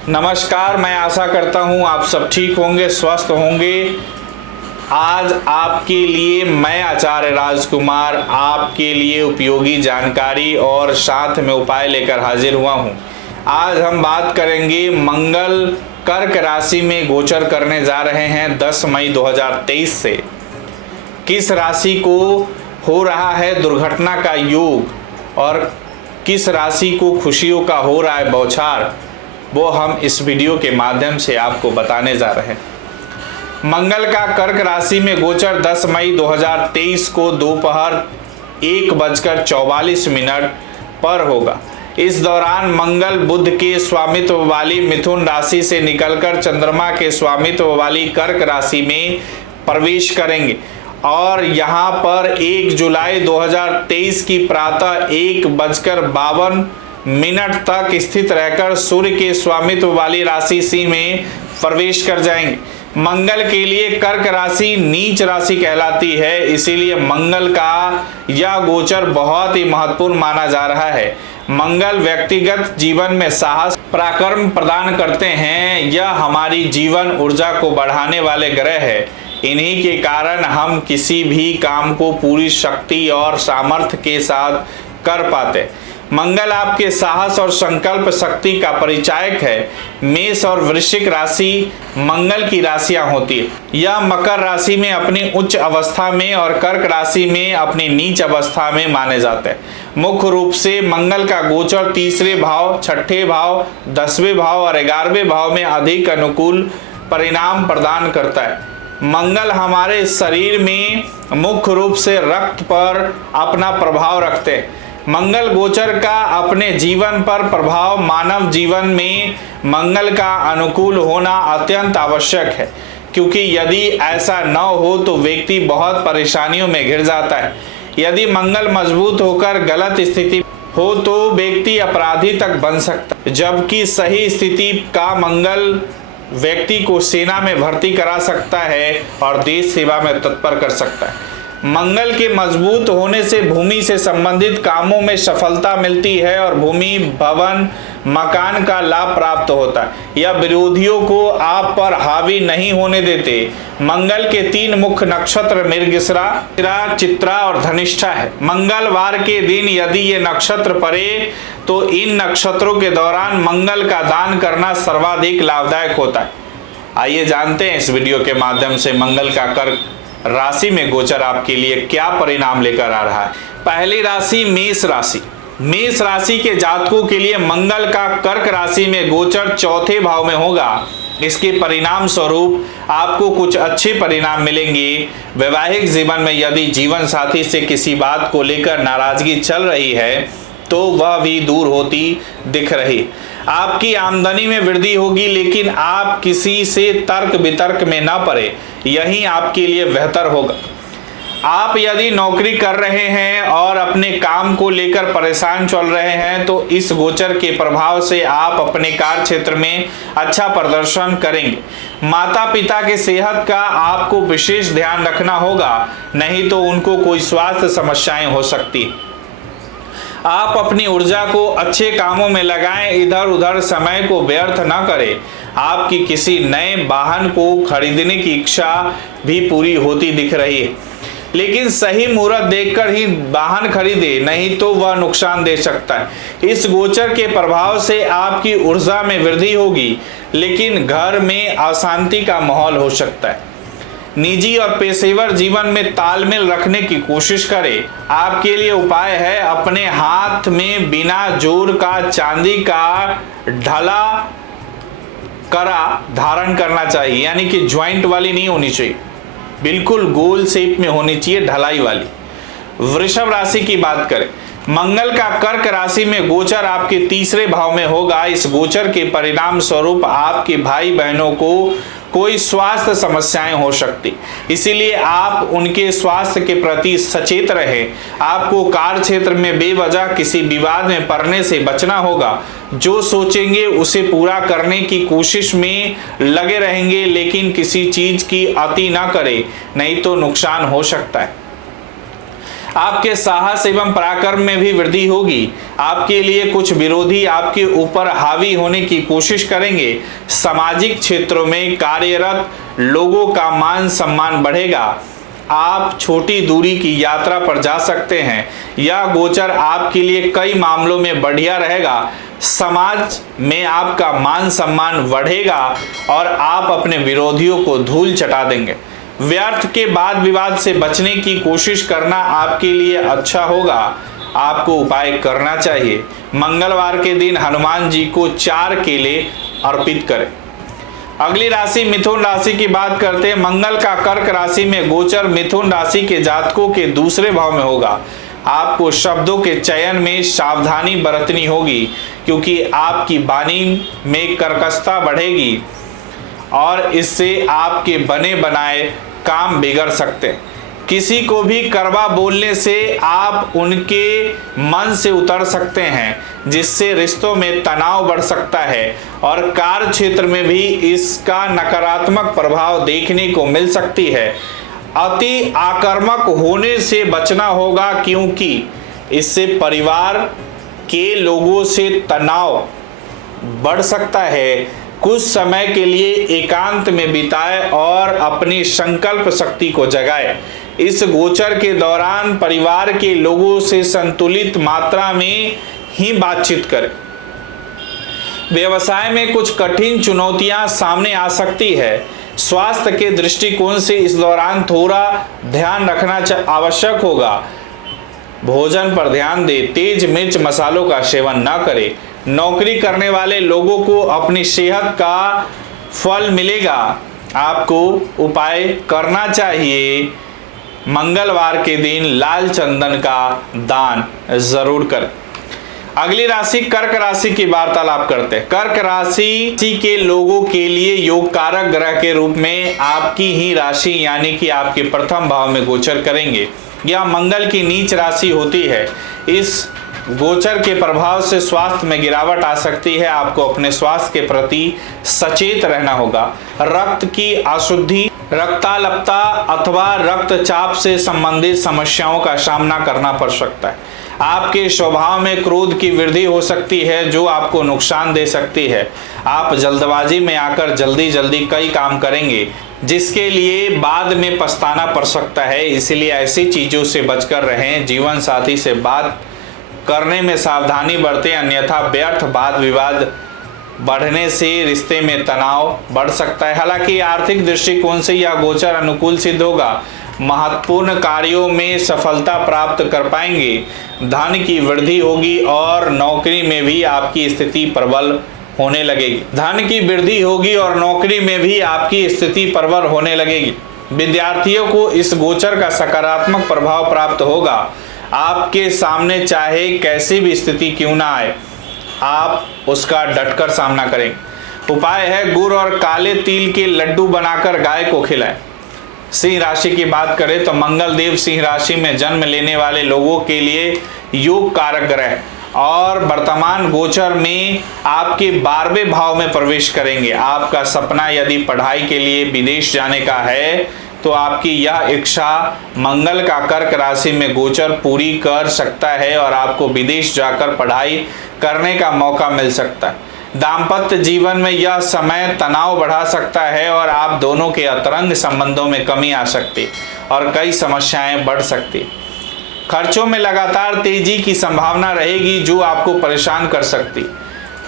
नमस्कार, मैं आशा करता हूँ आप सब ठीक होंगे, स्वस्थ होंगे। आज आपके लिए मैं आचार्य राजकुमार आपके लिए उपयोगी जानकारी और साथ में उपाय लेकर हाजिर हुआ हूँ। आज हम बात करेंगे मंगल कर्क राशि में गोचर करने जा रहे हैं 10 मई 2023 से। किस राशि को हो रहा है दुर्घटना का योग और किस राशि को खुशियों का हो रहा है बौछार, वो हम इस वीडियो के माध्यम से आपको बताने जा रहे हैं। मंगल का कर्क राशि में गोचर 10 मई 2023 को दोपहर 1:44 पर होगा। इस दौरान मंगल बुध के स्वामित्व वाली मिथुन राशि से निकलकर चंद्रमा के स्वामित्व वाली कर्क राशि में प्रवेश करेंगे और यहाँ पर 1 जुलाई 2023 की प्रातः 1:52 तक स्थित रहकर सूर्य के स्वामित्व वाली राशि सिंह में प्रवेश कर जाएंगे। मंगल के लिए कर्क राशि नीच राशि कहलाती है, इसीलिए मंगल का यह गोचर बहुत ही महत्वपूर्ण माना जा रहा है। मंगल व्यक्तिगत जीवन में साहस पराक्रम प्रदान करते हैं। यह हमारी जीवन ऊर्जा को बढ़ाने वाले ग्रह है। इन्हीं के कारण हम किसी भी काम को पूरी शक्ति और सामर्थ्य के साथ कर पाते। मंगल आपके साहस और संकल्प शक्ति का परिचायक है। मेष और वृश्चिक राशि मंगल की राशियां होती है। यह मकर राशि में अपनी उच्च अवस्था में और कर्क राशि में अपनी नीच अवस्था में माने जाते हैं। मुख्य रूप से मंगल का गोचर तीसरे भाव, छठे भाव, 10वें भाव और 11वें भाव में अधिक अनुकूल परिणाम प्रदान करता है। मंगल हमारे शरीर में मुख्य रूप से रक्त पर अपना प्रभाव रखते हैं। मंगल गोचर का अपने जीवन पर प्रभाव मानव जीवन में मंगल का अनुकूल होना अत्यंत आवश्यक है, क्योंकि यदि ऐसा न हो तो व्यक्ति बहुत परेशानियों में घिर जाता है। यदि मंगल मजबूत होकर गलत स्थिति हो तो व्यक्ति अपराधी तक बन सकता है, जबकि सही स्थिति का मंगल व्यक्ति को सेना में भर्ती करा सकता है और देश सेवा में तत्पर कर सकता है। मंगल के मजबूत होने से भूमि से संबंधित कामों में सफलता मिलती है और भूमि, भवन, मकान का लाभ प्राप्त होता है। यह विरोधियों को आप पर हावी नहीं होने देते। मंगल के 3 मुख्य नक्षत्र मृगशिरा, चित्रा और धनिष्ठा है। मंगलवार के दिन यदि ये नक्षत्र पड़े तो इन नक्षत्रों के दौरान मंगल का दान करना सर्वाधिक लाभदायक होता है। आइए जानते हैं इस वीडियो के माध्यम से मंगल का कर्क राशि में गोचर आपके लिए क्या परिणाम लेकर आ रहा है। पहली राशि मेष राशि। मेष राशि के जातकों के लिए मंगल का कर्क राशि में गोचर चौथे भाव में होगा। इसके परिणाम स्वरूप आपको कुछ अच्छे परिणाम मिलेंगे। वैवाहिक जीवन में यदि जीवन साथी से किसी बात को लेकर नाराजगी चल रही है तो वह भी दूर होती दिख रही। आपकी आमदनी में वृद्धि होगी, लेकिन आप किसी से तर्क वितर्क में न पड़े, यही आपके लिए बेहतर होगा। आप यदि नौकरी कर रहे हैं और अपने काम को लेकर परेशान चल रहे हैं तो इस गोचर के प्रभाव से आप अपने कार्य क्षेत्र में अच्छा प्रदर्शन करेंगे। माता पिता के सेहत का आपको विशेष ध्यान रखना होगा, नहीं तो उनको कोई स्वास्थ्य समस्याएं हो सकती। आप अपनी ऊर्जा को अच्छे कामों में लगाएं, इधर उधर समय को व्यर्थ न करें। आपकी किसी नए वाहन को खरीदने की इच्छा भी पूरी होती दिख रही है, लेकिन सही मुहूर्त देखकर ही वाहन खरीदे, नहीं तो वह नुकसान दे सकता है। इस गोचर के प्रभाव से आपकी ऊर्जा में वृद्धि होगी, लेकिन घर में अशांति का माहौल हो सकता है। निजी और पेशेवर जीवन में तालमेल रखने की कोशिश करें। आपके लिए उपाय है अपने हाथ में बिना जोर का चांदी का ढला करा धारण करना चाहिए, यानी कि ज्वाइंट वाली नहीं होनी चाहिए, बिल्कुल गोल शेप में होनी चाहिए, ढलाई वाली। वृषभ राशि की बात करें, मंगल का कर्क राशि में गोचर आपके तीसरे भाव में होगा। इस गोचर के परिणाम स्वरूप आपके भाई बहनों को कोई स्वास्थ्य समस्याएं हो सकती, इसीलिए आप उनके स्वास्थ्य के प्रति सचेत रहें। आपको कार्य क्षेत्र में बेवजह किसी विवाद में पड़ने से बचना होगा। जो सोचेंगे उसे पूरा करने की कोशिश में लगे रहेंगे, लेकिन किसी चीज की अति ना करें, नहीं तो नुकसान हो सकता है। आपके साहस एवं पराक्रम में भी वृद्धि होगी। आपके लिए कुछ विरोधी आपके ऊपर हावी होने की कोशिश करेंगे। सामाजिक क्षेत्रों में कार्यरत लोगों का मान सम्मान बढ़ेगा। आप छोटी दूरी की यात्रा पर जा सकते हैं। यह गोचर आपके लिए कई मामलों में बढ़िया रहेगा। समाज में आपका मान सम्मान बढ़ेगा और आप अपने विरोधियों को धूल चटा देंगे। व्यर्थ के वाद विवाद से बचने की कोशिश करना आपके लिए अच्छा होगा। आपको उपाय करना चाहिए। मंगलवार के दिन हनुमान जी को 4 केले अर्पित करें। अगली राशि मिथुन राशि की बात करते हैं। मंगल का कर्क राशि में गोचर मिथुन राशि के जातकों के दूसरे भाव में होगा। आपको शब्दों के चयन में सावधानी बरतनी होगी, क्योंकि आपकी वाणी में कर्कशता बढ़ेगी और इससे आपके बने बनाए काम बिगड़ सकते हैं। किसी को भी कड़वा बोलने से आप उनके मन से उतर सकते हैं, जिससे रिश्तों में तनाव बढ़ सकता है और कार्य क्षेत्र में भी इसका नकारात्मक प्रभाव देखने को मिल सकती है। अति आक्रामक होने से बचना होगा, क्योंकि इससे परिवार के लोगों से तनाव बढ़ सकता है। कुछ समय के लिए एकांत में बिताए और अपनी संकल्प शक्ति को जगाए। इस गोचर के दौरान परिवार के लोगों से संतुलित मात्रा में ही बातचीत करें। व्यवसाय में कुछ कठिन चुनौतियां सामने आ सकती है। स्वास्थ्य के दृष्टिकोण से इस दौरान थोड़ा ध्यान रखना आवश्यक होगा। भोजन पर ध्यान दें। तेज मिर्च मसालों का सेवन न करें। नौकरी करने वाले लोगों को अपनी सेहत का फल मिलेगा। आपको उपाय करना चाहिए। मंगलवार के दिन लाल चंदन का दान जरूर करें। अगली राशि कर्क राशि की वार्तालाप करते हैं। कर्क राशि के लोगों के लिए योग कारक ग्रह के रूप में आपकी ही राशि यानी कि आपके प्रथम भाव में गोचर करेंगे। यह मंगल की नीच राशि होती है। इस गोचर के प्रभाव से स्वास्थ्य में गिरावट आ सकती है। आपको अपने स्वास्थ्य के प्रति सचेत रहना होगा। रक्त की अशुद्धि, रक्ताल्पता अथवा रक्तचाप से संबंधित समस्याओं का सामना करना पड़ सकता है। आपके स्वभाव में क्रोध की वृद्धि हो सकती है, जो आपको नुकसान दे सकती है। आप जल्दबाजी में आकर जल्दी कई काम करेंगे, जिसके लिए बाद में पछताना पड़ सकता है। इसलिए ऐसी चीजों से बचकर रहें। जीवन साथी से बात करने में सावधानी बरतें, अन्यथा व्यर्थ वाद विवाद बढ़ने से रिश्ते में तनाव बढ़ सकता है। हालांकि आर्थिक दृष्टिकोण से यह गोचर अनुकूल सिद्ध होगा। महत्वपूर्ण कार्यों में सफलता प्राप्त कर पाएंगे। धन की वृद्धि होगी और नौकरी में भी आपकी स्थिति प्रबल होने लगेगी। धन की वृद्धि होगी और नौकरी में भी आपकी स्थिति प्रबल होने लगेगी। विद्यार्थियों को इस गोचर का सकारात्मक प्रभाव प्राप्त होगा। आपके सामने चाहे कैसी भी स्थिति क्यों ना आए, आप उसका डटकर सामना करें। उपाय है गुड़ और काले तिल के लड्डू बनाकर गाय को खिलाएं। सिंह राशि की बात करें तो मंगल देव सिंह राशि में जन्म लेने वाले लोगों के लिए योग कारक ग्रह और वर्तमान गोचर में आपके 12वें भाव में प्रवेश करेंगे। आपका सपना यदि पढ़ाई के लिए विदेश जाने का है तो आपकी यह इच्छा मंगल का कर्क राशि में गोचर पूरी कर सकता है और आपको विदेश जाकर पढ़ाई करने का मौका मिल सकता है। दाम्पत्य जीवन में यह समय तनाव बढ़ा सकता है और आप दोनों के अंतरंग संबंधों में कमी आ सकती और कई समस्याएं बढ़ सकती। खर्चों में लगातार तेजी की संभावना रहेगी, जो आपको परेशान कर सकती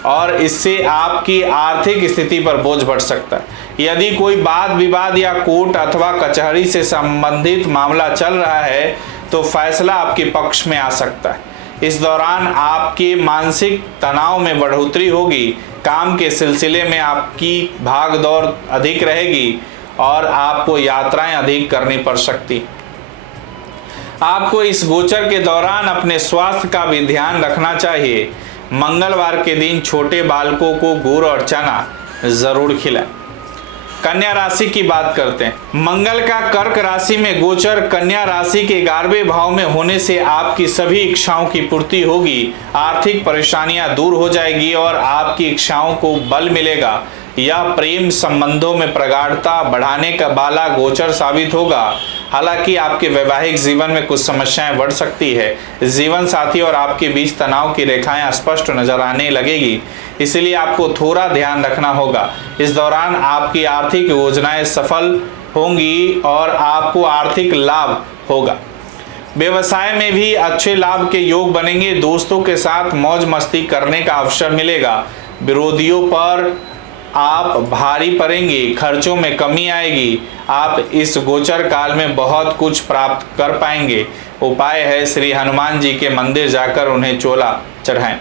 और इससे आपकी आर्थिक स्थिति पर बोझ बढ़ सकता है। यदि कोई वाद विवाद या कोर्ट अथवा कचहरी से संबंधित मामला चल रहा है तो फैसला आपके पक्ष में आ सकता है। इस दौरान आपके मानसिक तनाव में बढ़ोतरी होगी। काम के सिलसिले में आपकी भाग दौड़ अधिक रहेगी और आपको यात्राएं अधिक करनी पड़ सकती। आपको इस गोचर के दौरान अपने स्वास्थ्य का भी ध्यान रखना चाहिए। मंगलवार के दिन छोटे बालकों को गुड़ और चना जरूर खिलाएं। कन्या राशि की बात करते हैं। मंगल का कर्क राशि में गोचर कन्या राशि के 11वें भाव में होने से आपकी सभी इच्छाओं की पूर्ति होगी। आर्थिक परेशानियां दूर हो जाएगी और आपकी इच्छाओं को बल मिलेगा। यह प्रेम संबंधों में प्रगाढ़ता बढ़ाने का वाला गोचर साबित होगा। हालांकि आपके वैवाहिक जीवन में कुछ समस्याएं बढ़ सकती है। जीवन साथी और आपके बीच तनाव की रेखाएं स्पष्ट नजर आने लगेगी, इसलिए आपको थोड़ा ध्यान रखना होगा। इस दौरान आपकी आर्थिक योजनाएं सफल होंगी और आपको आर्थिक लाभ होगा। व्यवसाय में भी अच्छे लाभ के योग बनेंगे। दोस्तों के साथ मौज मस्ती करने का अवसर मिलेगा। विरोधियों पर आप भारी पड़ेंगे, खर्चों में कमी आएगी। आप इस गोचर काल में बहुत कुछ प्राप्त कर पाएंगे। उपाय है श्री हनुमान जी के मंदिर जाकर उन्हें चोला चढ़ाएं।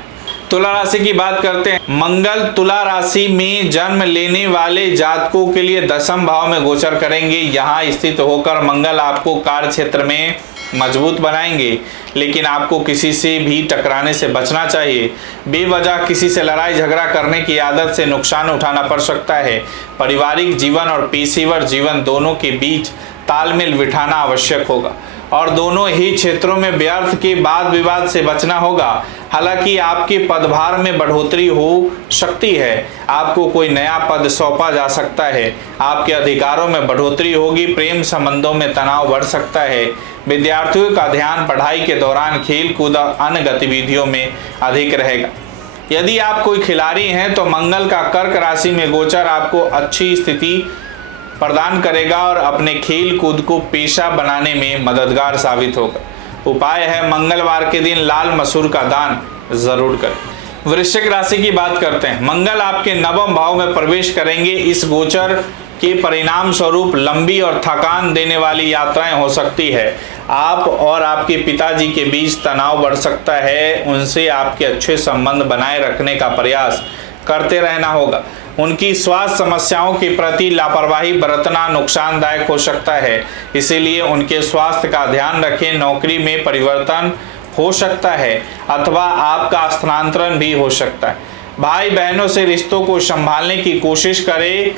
तुला राशि की बात करते हैं। मंगल तुला राशि में जन्म लेने वाले जातकों के लिए 10वें भाव में गोचर करेंगे। यहाँ स्थित होकर मंगल आपको कार्य क्षेत्र में मजबूत बनाएंगे, लेकिन आपको किसी से भी टकराने से बचना चाहिए। बेवजह किसी से लड़ाई झगड़ा करने की आदत से नुकसान उठाना पड़ सकता है। पारिवारिक जीवन और पेशेवर जीवन दोनों के बीच तालमेल बिठाना आवश्यक होगा और दोनों ही क्षेत्रों में व्यर्थ के वाद विवाद से बचना होगा। हालांकि आपके पदभार में बढ़ोतरी हो सकती है। आपको कोई नया पद सौंपा जा सकता है। आपके अधिकारों में बढ़ोतरी होगी। प्रेम संबंधों में तनाव बढ़ सकता है। विद्यार्थियों का ध्यान पढ़ाई के दौरान खेल कूद और अन्य गतिविधियों में अधिक रहेगा। यदि आप कोई खिलाड़ी हैं तो मंगल का कर्क राशि में गोचर आपको अच्छी स्थिति प्रदान करेगा और अपने खेल कूद को पेशा बनाने में मददगार साबित होगा। उपाय है मंगलवार के दिन लाल मसूर का दान जरूर करें। वृश्चिक राशि की बात करते हैं। मंगल आपके 9वें भाव में प्रवेश करेंगे। इस गोचर के परिणाम स्वरूप लंबी और थकान देने वाली यात्राएं हो सकती है। आप और आपके पिताजी के बीच तनाव बढ़ सकता है। उनसे आपके अच्छे संबंध बनाए रखने का प्रयास करते रहना होगा। उनकी स्वास्थ्य समस्याओं के प्रति लापरवाही बरतना नुकसानदायक हो सकता है, इसीलिए उनके स्वास्थ्य का ध्यान रखें। नौकरी में परिवर्तन हो सकता है अथवा आपका स्थानांतरण भी हो सकता है। भाई बहनों से रिश्तों को संभालने की कोशिश करें।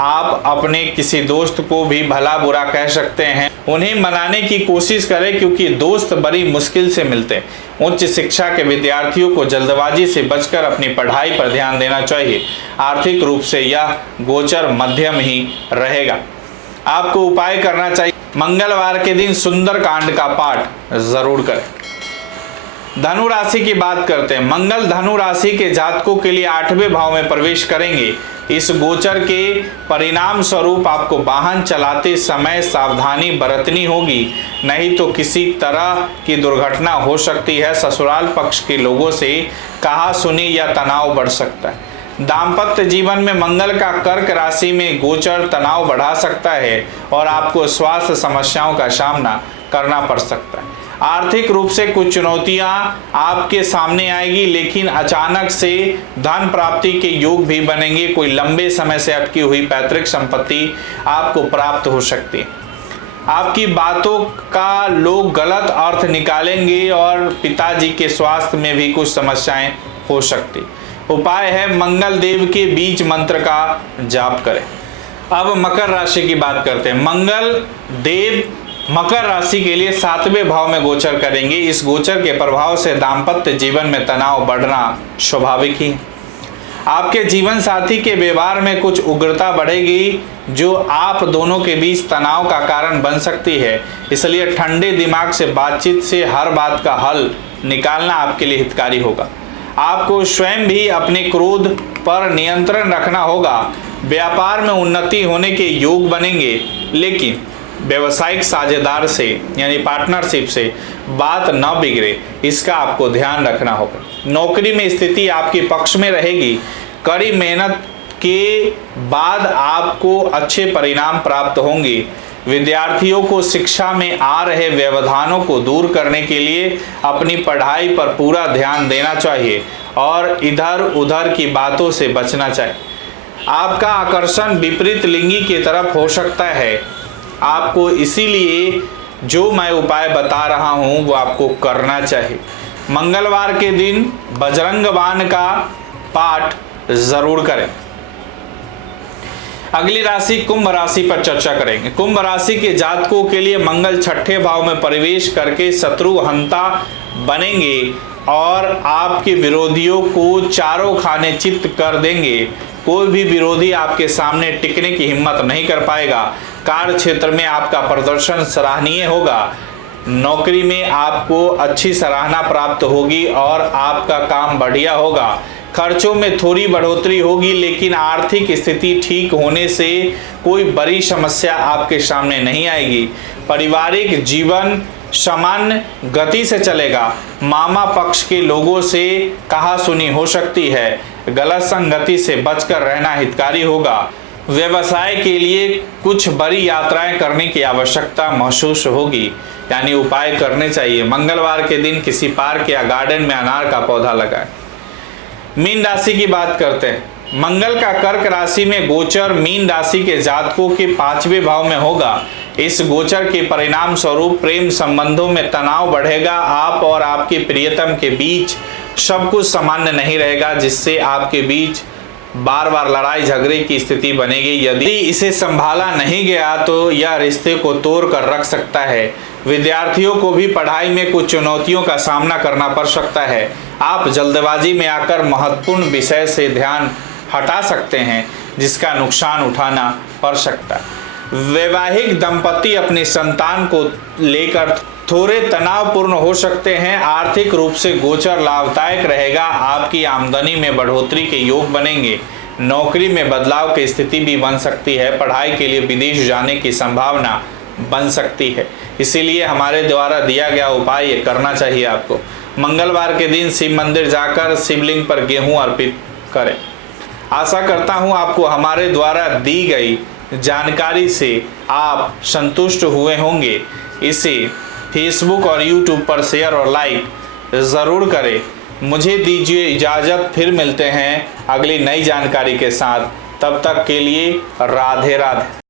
आप अपने किसी दोस्त को भी भला बुरा कह सकते हैं, उन्हें मनाने की कोशिश करें क्योंकि दोस्त बड़ी मुश्किल से मिलते हैं। उच्च शिक्षा के विद्यार्थियों को जल्दबाजी से बचकर अपनी पढ़ाई पर ध्यान देना चाहिए। आर्थिक रूप से यह गोचर मध्यम ही रहेगा। आपको उपाय करना चाहिए मंगलवार के दिन सुंदर कांड का पाठ जरूर करें। धनु राशि की बात करते हैं। मंगल धनु राशि के जातकों के लिए 8वें भाव में प्रवेश करेंगे। इस गोचर के परिणाम स्वरूप आपको वाहन चलाते समय सावधानी बरतनी होगी, नहीं तो किसी तरह की दुर्घटना हो सकती है। ससुराल पक्ष के लोगों से कहा सुनी या तनाव बढ़ सकता है। दाम्पत्य जीवन में मंगल का कर्क राशि में गोचर तनाव बढ़ा सकता है और आपको स्वास्थ्य समस्याओं का सामना करना पड़ सकता है। आर्थिक रूप से कुछ चुनौतियां आपके सामने आएगी, लेकिन अचानक से धन प्राप्ति के योग भी बनेंगे। कोई लंबे समय से अटकी हुई पैतृक संपत्ति आपको प्राप्त हो सकती है। आपकी बातों का लोग गलत अर्थ निकालेंगे और पिताजी के स्वास्थ्य में भी कुछ समस्याएं हो सकती। उपाय है मंगल देव के बीज मंत्र का जाप करें। अब मकर राशि की बात करते हैं। मंगल देव मकर राशि के लिए 7वें भाव में गोचर करेंगे। इस गोचर के प्रभाव से दाम्पत्य जीवन में तनाव बढ़ना स्वाभाविक ही है। आपके जीवन साथी के व्यवहार में कुछ उग्रता बढ़ेगी जो आप दोनों के बीच तनाव का कारण बन सकती है। इसलिए ठंडे दिमाग से बातचीत से हर बात का हल निकालना आपके लिए हितकारी होगा। आपको स्वयं भी अपने क्रोध पर नियंत्रण रखना होगा। व्यापार में उन्नति होने के योग बनेंगे, लेकिन व्यवसायिक साझेदार से यानी पार्टनरशिप से बात न बिगड़े, इसका आपको ध्यान रखना होगा। नौकरी में स्थिति आपके पक्ष में रहेगी। कड़ी मेहनत के बाद आपको अच्छे परिणाम प्राप्त होंगे। विद्यार्थियों को शिक्षा में आ रहे व्यवधानों को दूर करने के लिए अपनी पढ़ाई पर पूरा ध्यान देना चाहिए और इधर उधर की बातों से बचना चाहिए। आपका आकर्षण विपरीत लिंगी की तरफ हो सकता है। आपको इसीलिए जो मैं उपाय बता रहा हूं वो आपको करना चाहिए। मंगलवार के दिन बजरंग बाण का पाठ जरूर करें। अगली राशि कुंभ राशि पर चर्चा करेंगे। कुंभ राशि के जातकों के लिए मंगल 6ठे भाव में प्रवेश करके शत्रु हंता बनेंगे और आपके विरोधियों को चारों खाने चित्त कर देंगे। कोई भी विरोधी आपके सामने टिकने की हिम्मत नहीं कर पाएगा। कार्य क्षेत्र में आपका प्रदर्शन सराहनीय होगा। नौकरी में आपको अच्छी सराहना प्राप्त होगी और आपका काम बढ़िया होगा। खर्चों में थोड़ी बढ़ोतरी होगी, लेकिन आर्थिक स्थिति ठीक होने से कोई बड़ी समस्या आपके सामने नहीं आएगी। पारिवारिक जीवन सामान्य गति से चलेगा। मामा पक्ष के लोगों से कहासुनी हो सकती है। गलत संगति से बचकर रहना हितकारी होगा। व्यवसाय के लिए कुछ बड़ी यात्राएं करने की आवश्यकता महसूस होगी, यानी उपाय करने चाहिए। मंगलवार के दिन किसी पार्क या गार्डन में अनार का पौधा लगाएं। मीन राशि की बात करते हैं। मंगल का कर्क राशि में गोचर मीन राशि के जातकों के 5वें भाव में होगा। इस गोचर के परिणाम स्वरूप प्रेम संबंधों में तनाव बढ़ेगा। आप और आपके प्रियतम के बीच सब कुछ सामान्य नहीं रहेगा, जिससे आपके बीच बार बार लड़ाई झगड़े की स्थिति बनेगी। यदि इसे संभाला नहीं गया तो यह रिश्ते को तोड़ कर रख सकता है। विद्यार्थियों को भी पढ़ाई में कुछ चुनौतियों का सामना करना पड़ सकता है। आप जल्दबाजी में आकर महत्वपूर्ण विषय से ध्यान हटा सकते हैं, जिसका नुकसान उठाना पड़ सकता है। वैवाहिक दंपति अपनी संतान को लेकर थोड़े तनावपूर्ण हो सकते हैं। आर्थिक रूप से गोचर लाभदायक रहेगा। आपकी आमदनी में बढ़ोतरी के योग बनेंगे। नौकरी में बदलाव की स्थिति भी बन सकती है। पढ़ाई के लिए विदेश जाने की संभावना बन सकती है। इसीलिए हमारे द्वारा दिया गया उपाय ये करना चाहिए आपको। मंगलवार के दिन शिव मंदिर जाकर शिवलिंग पर गेहूं अर्पित करें। आशा करता हूं आपको हमारे द्वारा दी गई जानकारी से आप संतुष्ट हुए होंगे। इसे फेसबुक और यूट्यूब पर शेयर और लाइक ज़रूर करें। मुझे दीजिए इजाज़त, फिर मिलते हैं अगली नई जानकारी के साथ। तब तक के लिए राधे राधे।